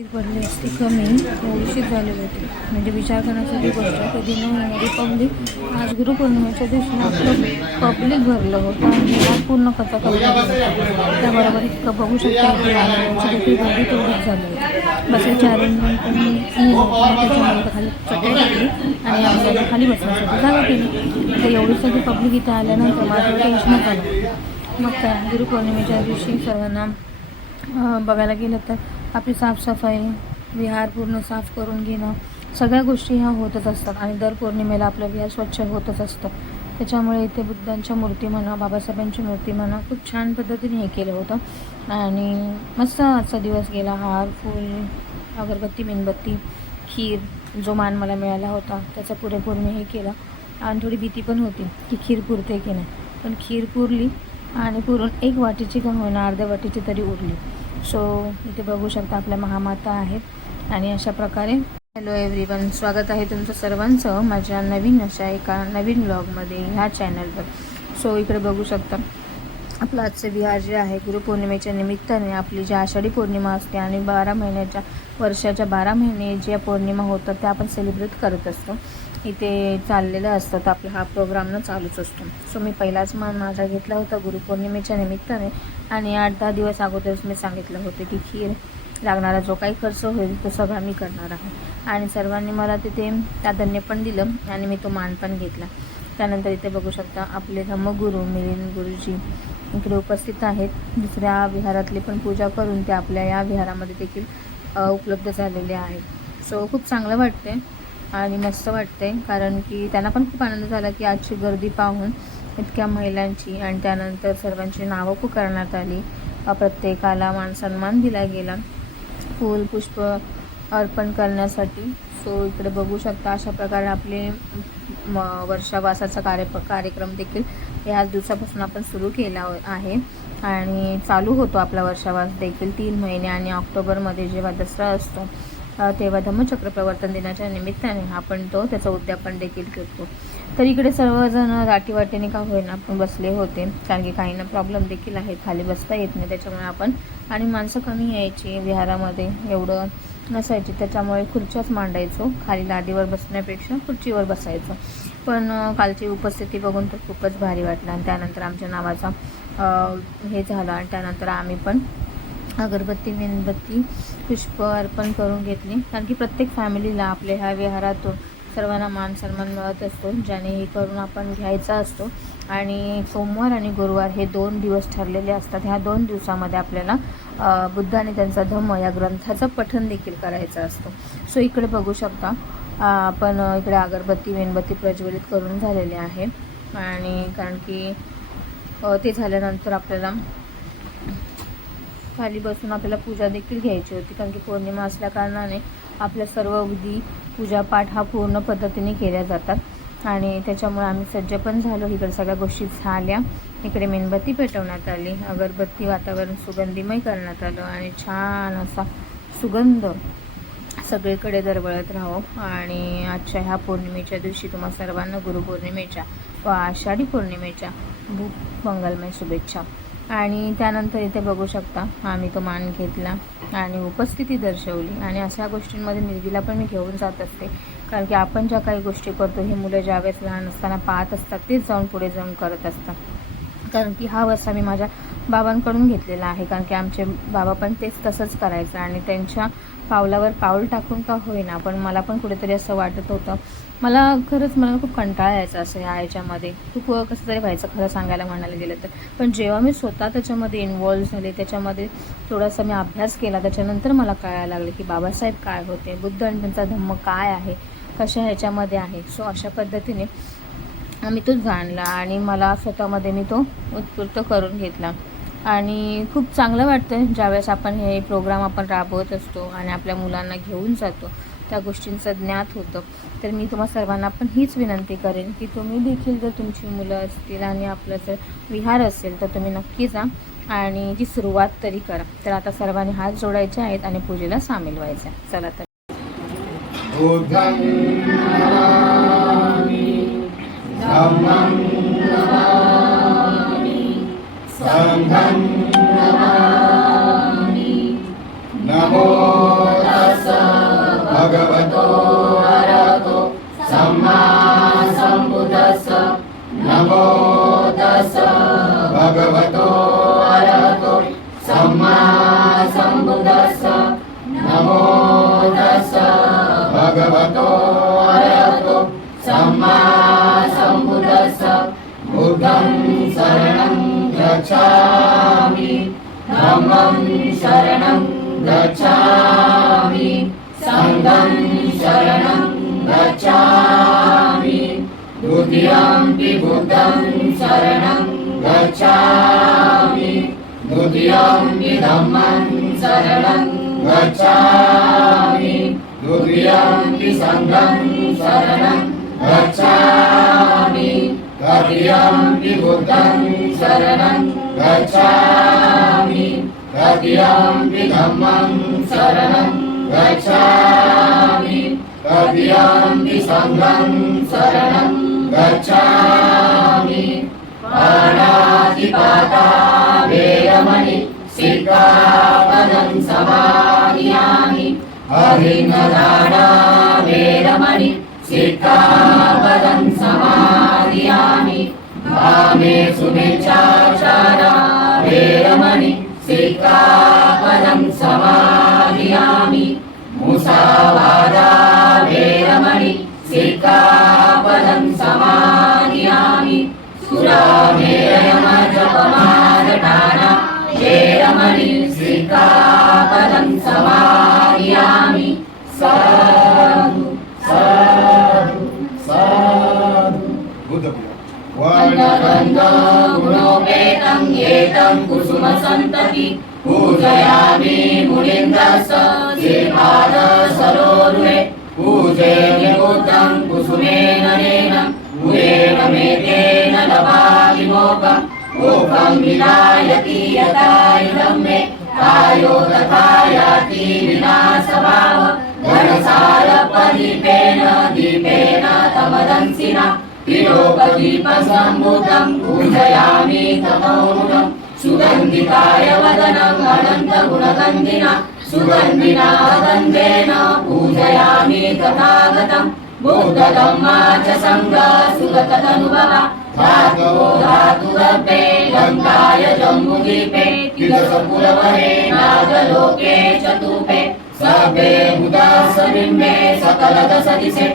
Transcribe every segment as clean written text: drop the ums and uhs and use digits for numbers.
पडली असती कमी थोडीशी झालेली होती. म्हणजे विचार करण्यासारखी गोष्ट कधी न येणारी पब्लिक आज गुरुपौर्णिमेच्या दिवशी आपलं पब्लिक भरलं होतं आणि हा पूर्ण कथा करून त्याबरोबर इतकं बघू शकता की आल्याची देखील गर्दी तेवढीच झाली होती. बसायचे अरेंजमेंट पण त्याच्यामुळे खाली चटई टाकली आणि आम्हाला खाली बसण्यासाठी जागा केली. आता एवढी सगळी पब्लिक इथे आल्यानंतर मात्र टेन्शनच आलं. मग काय गुरुपौर्णिमेच्या दिवशी सर्वांना बघायला गेलं तर आपली साफसफाई विहार पूर्ण साफ करून घेणं सगळ्या गोष्टी ह्या होतच असतात आणि दर पौर्णिमेला आपलं विहार स्वच्छ होतच असतं. त्याच्यामुळे इथे बुद्धांच्या मूर्ती म्हणा बाबासाहेबांची मूर्ती म्हणा खूप छान पद्धतीने हे केलं होतं आणि मस्त आजचा दिवस गेला. हार फूल अगरबत्ती मेणबत्ती खीर जो मान मला मिळाला होता त्याचा पुरेपूर मी हे केलं आणि थोडी भीती पण होती की खीर पुरते की नाही, पण खीर पुरली आणि पुरून एक वाटीची का होईना अर्ध्या वाटीची तरी उरली. सो इथे बघू शकता आपल्या महामाता आहेत आणि अशा प्रकारे हॅलो एव्हरीवन, स्वागत आहे तुमचं सर्वांचं माझ्या नवीन अशा एका नवीन व्लॉगमध्ये ह्या चॅनलवर. सो इकडे बघू शकता आपलं आजचं विहार जे आहे गुरुपौर्णिमेच्या निमित्ताने आपली जी आषाढी पौर्णिमा असते आणि 12 महिन्याच्या वर्षाच्या 12 महिने ज्या पौर्णिमा होतात त्या आपण सेलिब्रेट करत असतो. इथे चाललेलं असतं तर आपला हा प्रोग्राम चालूच असतो. सो मी पहिलाच मान माझा घेतला होता गुरुपौर्णिमेच्या निमित्ताने आणि 8-10 दिवस अगोदरच मी सांगितलं होतं की खीर लागणारा जो काही खर्च होईल तो सगळा मी करणार आहे आणि सर्वांनी मला तिथे प्राधान्य पण दिलं आणि मी तो मान पण घेतला. त्यानंतर इथे बघू शकता आपले धम्मगुरू मिलिंद गुरुजी इकडे उपस्थित आहेत. दुसऱ्या विहारातली पण पूजा करून ते आपल्या या विहारामध्ये देखील उपलब्ध झालेले आहेत. सो खूप चांगलं वाटते आणि मस्त वाटते कारण की त्यांना पण खूप आनंद झाला की आजची गर्दी पाहून इतक्या महिलांची आणि त्यानंतर सर्वांची नावं पुकारण्यात आली. प्रत्येकाला मान सन्मान दिला गेला फूल पुष्प अर्पण करण्यासाठी. सो इकडे बघू शकता अशा प्रकारे आपले वर्षावासाचा कार्यक्रम देखील ह्याच दिवसापासून आपण सुरू केला आहे आणि चालू होतो आपला वर्षावास देखील 3 महिने आणि ऑक्टोबरमध्ये जेव्हा दसरा असतो तेव्हा धम्मचक्र प्रवर्तन दिनाच्या निमित्ताने आपण त्याचं उद्यापन देखील करतो. तर इकडे सर्वजण दाटीवाटीने का होईना आपण बसले होते कारण की काहींना प्रॉब्लेम देखील आहे, खाली बसता येत नाही त्याच्यामुळे आपण आणि माणसं कमी यायची विहारामध्ये एवढं नसायची त्याच्यामुळे खुर्च्याच मांडायचो, खाली लादीवर बसण्यापेक्षा खुर्चीवर बसायचो. पण कालची उपस्थिती बघून तर खूपच भारी वाटलं आणि त्यानंतर आमच्या नावाचा हे झालं आणि त्यानंतर आम्ही पण अगरबत्ती मेणबत्ती पुष्प अर्पण करून घेतली कारण की प्रत्येक फॅमिलीला आपल्या ह्या विहारातून सर्वांना मान सन्मान मिळत असतो ज्याने हे करून आपण घ्यायचा असतो. आणि सोमवार आणि गुरुवार हे 2 दिवस ठरलेले असतात. ह्या 2 दिवसामध्ये आपल्याला बुद्ध आणि त्यांचा धम्म या ग्रंथाचं पठण देखील करायचं असतं. सो इकडे बघू शकता आपण इकडे अगरबत्ती मेणबत्ती प्रज्वलित करून झालेले आहे आणि कारण की ते झाल्यानंतर आपल्याला खाली बसून आपल्याला पूजा देखील घ्यायची होती कारण की पौर्णिमा असल्याकारणाने आपल्या सर्व विधी पूजापाठ हा पूर्ण पद्धतीने केल्या जातात आणि त्याच्यामुळे आम्ही सज्ज पण झालो. इकडे सगळ्या गोष्टी झाल्या. इकडे मेणबत्ती पेटवण्यात आली, अगरबत्ती वातावरण सुगंधीमय करण्यात आलं आणि छान असा सुगंध सगळीकडे दरवळत राहो. आणि आजच्या ह्या पौर्णिमेच्या दिवशी तुम्हा सर्वांना गुरुपौर्णिमेच्या व आषाढी पौर्णिमेच्या खूप मंगलमय शुभेच्छा. आणि त्यानंतर इथे बघू शकता आम्ही तो मान घेतला आणि उपस्थिती दर्शवली आणि अशा गोष्टींमध्ये निर्गीला पण मी घेऊन जात असते कारण की आपण ज्या काही गोष्टी करतो हे मुलं ज्यावेळेस लहान असताना पाहत असतात तेच जाऊन पुढे जाऊन करत असतात. कारण की हा वारसा मी माझ्या बाबांकडून घेतलेला आहे कारण की आमचे बाबा पण तेच तसंच करायचं आणि त्यांच्या पावलावर पाऊल टाकून का होईना पण मला पण कुठेतरी असं वाटत होतं. मला खूप कंटाळा यायचा असं ह्याच्यामध्ये खूप कसं तरी व्हायचं खरं सांगायला म्हणायला गेलं तर. पण जेव्हा मी स्वतः त्याच्यामध्ये इन्वॉल्व झाले त्याच्यामध्ये थोडासा मी अभ्यास केला त्याच्यानंतर मला कळायला लागले की बाबासाहेब काय होते, बुद्ध आणि त्यांचा धम्म काय आहे, कशा ह्याच्यामध्ये आहे. सो अशा पद्धतीने आम्ही तो जाणला आणि मला स्वतःमध्ये मी तो उत्स्फूर्त करून घेतला आणि खूप चांगलं वाटतं ज्यावेळेस आपण हे प्रोग्राम आपण राबवत असतो आणि आपल्या मुलांना घेऊन जातो त्या गोष्टींचं ज्ञात होतं. तर मी तुम्हा सर्वांना पण हीच विनंती करेन की तुम्ही देखील जर तुमची मुलं असतील आणि आपलं जर विहार असेल तर तुम्ही नक्की जा आणि ती सुरुवात तरी करा. तर आता सर्वांनी हात जोडायचे आहेत आणि पूजेला सामील व्हायचं. चला तर नमो नमो तस्स भगवतो अरहतो सम्मा सम्बुद्धस्स बुद्धं शरणं गच्छामि धम्मं शरणं गच्छामि संघं शरणं गच्छामि द्वितीयंपि बुद्धं शरणं गच्छामि द्वितीयंपि धम्मं शरणं गच्छामि द्वितीयंपि संघं शरणं गच्छामि तृतीयंपि बुद्धं शरणं गच्छामि तृतीयंपि धम्मं शरणं गच्छामि तृतीयंपि संघं शरणं गच्छामि पाणातिपाता वेरमणि सिक्खापदं समादियामि अभिन्नदाना वेरमणि सिक्खापदं समादियामि कामेषु मिच्छाचारा वेरमणि सिक्खापदं समादियामि मुसावादा वेरमणि सिक्खापदं समादियामि सुरामेरयमजपमादठाना वेरमणि सिक्खापदं समादियामि साधु साधु साधु वर्णगन्धगुणोपेतं एतं कुसुमसन्तति पूजयामि मुनीन्द्रस्य श्रीपादसरोरुहे पूजयामि बुद्धं कुसुमेन नेनं मुरेण मेतेन लभामि मोक्षं मोक्षं विनायति यथा इदं मे कायो तथा याति विनाशभाव घनसारपदीपेन दीपेन तमदंसिना त्रिलोकदीपसम्भूतं पूजयामि तमोमुदं सुगन्धिकाय वदनम् अनन्तगुणगन्धिना सुगन्धिना गन्धेन पूजयामि तथागतं बुद्धधम्मा च सङ्घः सुगतदनुभवः धातु धातुरपे गन्धाय जम्बुदीपे किलसपुरवरे नागलोके चतुपे सर्वे बुधासनिम्बे सकलदशदिशे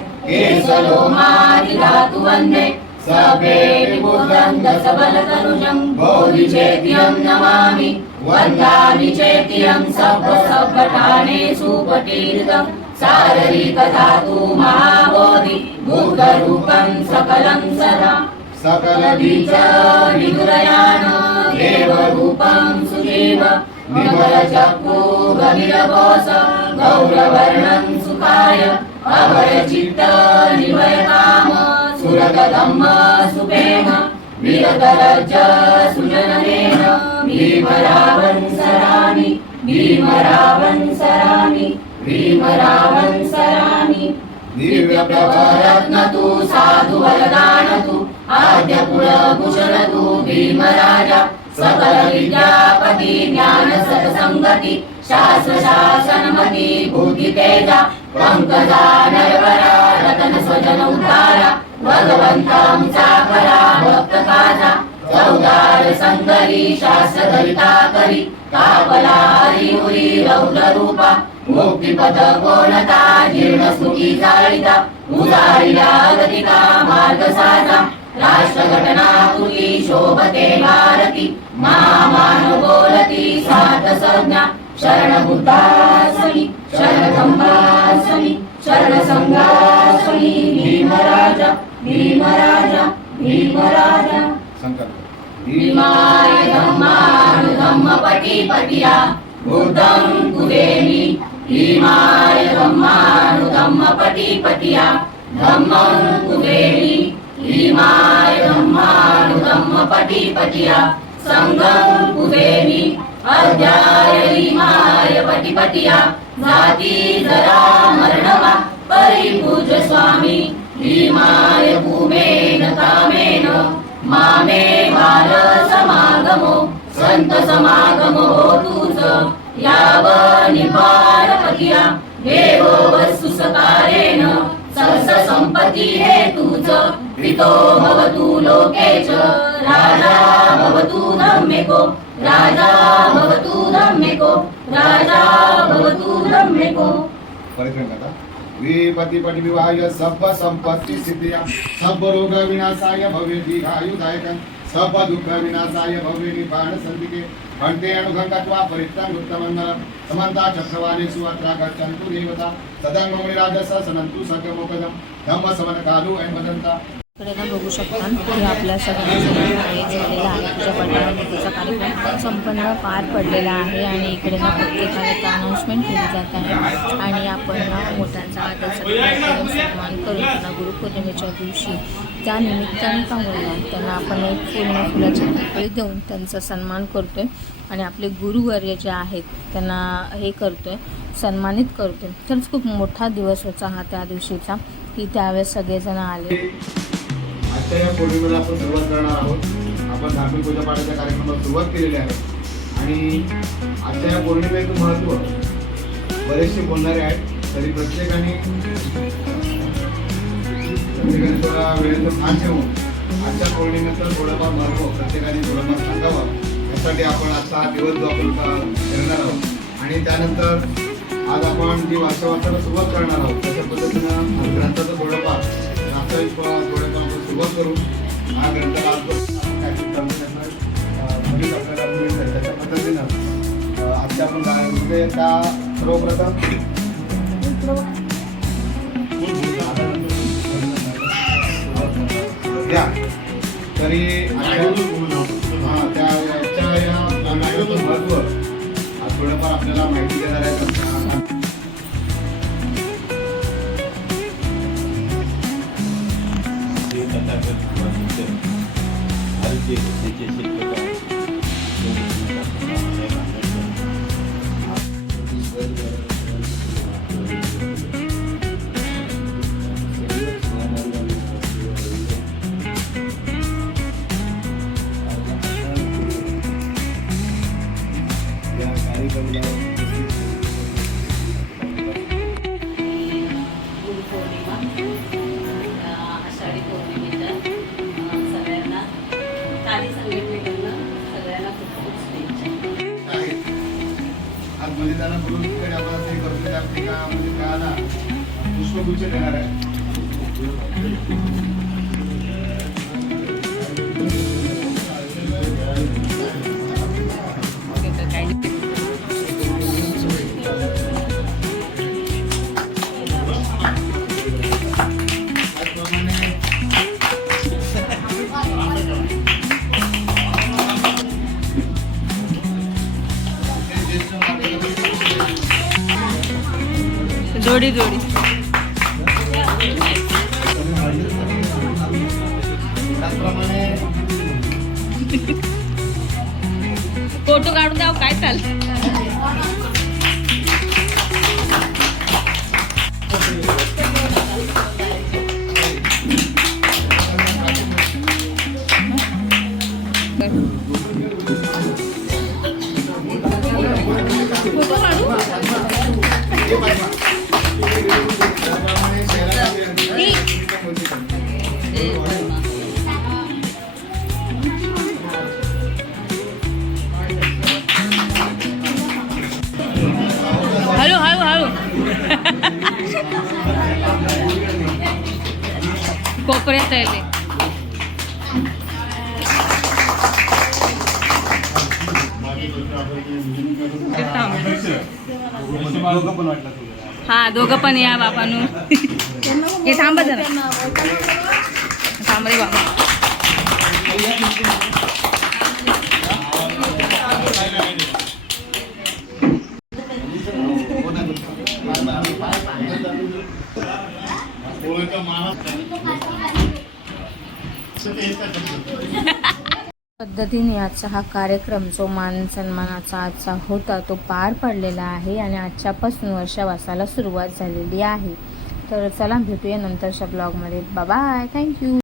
केशलोमादिधातुवन्दे सर्वे विबुधं दशबलतनुजं बोधिचेत्यं नमामि वन्दामि चेत्यं सप्तसप्तठानेषु पटीरितं शारीरिकधातु महाबोधि बुद्धरूपं सकलं सदा सकलबीज विदुरयान देवरूपं सुजीव विमलचक्षु गभीरकोश गौरवर्णं सुखाय अभयचित्त निभयकाम सुरतधम्म सुपेम विरतरज सुजननेन भीमरावं सरामि भीमरावं सरामि भीमरावं सरामि दिव्यप्रभरत्नतु साधु वरदानतु आद्यकुलभूषणतु भीमराजा सकल विद्यापति ज्ञान सत्संगति शास्त्र शासनमति बुद्धि तेजा पंकजा नरवरा रतन स्वजन उद्धारा भगवंता मुसाफरा भक्त काजा चौदार संकरी शास्त्र दलिता करी कापला हरी उरी रौद्र रूपा मुक्तिपथ कोणता जीर्ण सुखी जाळिता उदारिला गतिका मार्ग साजा राष्ट्र घटना कृती शोभते भारती महामान बोलती सात संज्ञा शरण बुद्धासनी शरण धम्मासनी शरण संघासनी भीमराजा भीमराजा भीमराजा भीमाय धम्मानुधम्म पटी पटिया बुद्धं कुदेमि भीमाय धम्मानुधम्म पटी पटिया धम्मं कुदेमि भीमाय धम्मानुधम्म पटी पटिया संघं कुदेमि अध्याय भीमाय पटी पटिया जाती जरा मरणवा परिपूज्य स्वामी भीमाय भूमेन कामेन मामे बाल समागमो संत समागमो तुझ याव निपारपतिया देव वस्तु सकारेण सहस संपत्ती हे तुझ प्रीतो भवतु लोके च राजा भवतु धम्मेको राजा भवतु धम्मेको राजा भवतु धम्मेको परिक्रम विपति विवाह सब संपत्ति सिद्धिया सब रोग विनाशाय भव्य दीर्घायुदायक सब दुःख विनाशाय भव्य निपाण संदिके कंठे अनुगंगत्वा परित्राण उत्तमंगलम समन्ता चक्रवाणी सुवत्रा गच्छन्तु देवता सदंगमणि राजस सनंतु सकमोकदम धम्म समन कालू ऐन वदंता. इकडे ना बघू शकता की आपल्या सगळ्यांचा झालेला आहे. पूजा पाठराचा कार्यक्रम संपन्न पार पडलेला आहे आणि इकडे ना प्रत्येकाला अनाउन्समेंट केली जात आहे आणि आपण ना मोठ्यांचा आदर सन्मान करून त्यांना गुरुपौर्णिमेच्या दिवशी त्या निमित्ताने का होईना त्यांना आपण एक पूर्ण फुलाची पाकळी देऊन त्यांचा सन्मान करतोय आणि आपले गुरुवर्य जे आहेत त्यांना हे करतोय, सन्मानित करतोय. खरंच खूप मोठा दिवस होता हा त्या दिवशीचा की त्यावेळेस सगळेजण आले. आजच्या या पौर्णिमेला आपण सुरुवात करणार आहोत. आपण धार्मिक पूजा पाठाच्या कार्यक्रमाला सुरुवात केलेली आहे आणि आजच्या या पौर्णिमेचं महत्त्व बरेचसे बोलणारे आहेत. तरी प्रत्येकाने थोडा वेळेचं भान ठेवून आजच्या पौर्णिमेचं थोडंफार महत्त्व प्रत्येकाने थोडंफार सांगावं यासाठी आपण आजचा हा दिवस जो आपण करणार आहोत. आणि त्यानंतर आज आपण जी वाचनाला सुरुवात करणार आहोत त्याच्या पद्धतीनं ग्रंथाचं थोडंफार नाश्ताची थोडंफार आपण सुरुवात करू. हा ग्रंथाला आपल्याला मिळतं त्याच्या पद्धतीनं आजच्या आपण म्हणजे त्या सर्वप्रथम द्या तरी त्याच्या या महत्त्व थोडंफार आपल्याला माहिती देणार आहे. आषाढी पौर्णिमेच्या सगळ्यांना काही संघटनेकडनं सगळ्यांना खूप खूप शुभेच्छा. आज बलिदान गुरुकडे आपण ते करतो त्या ठिकाणी काळाला पुष्पगुच्छ देणार आहे. जोडी जोडी त्याचप्रमाणे फोटो काढून द्याव काय चालतं. हळू हळू हळू कोपऱ्यात आहे ते. हा दोघं पण या बाबांनो. हे थांबा जरा, थांब रे बाबा. पद्धतीने आजचा हा कार्यक्रम जो मान सन्मानाचा आजचा होता तो पार पडलेला आहे आणि आजच्यापासून वर्षावासाला सुरुवात झालेली आहे. तर चला भेटूया नंतरच्या ब्लॉगमध्ये. Bye, thank you.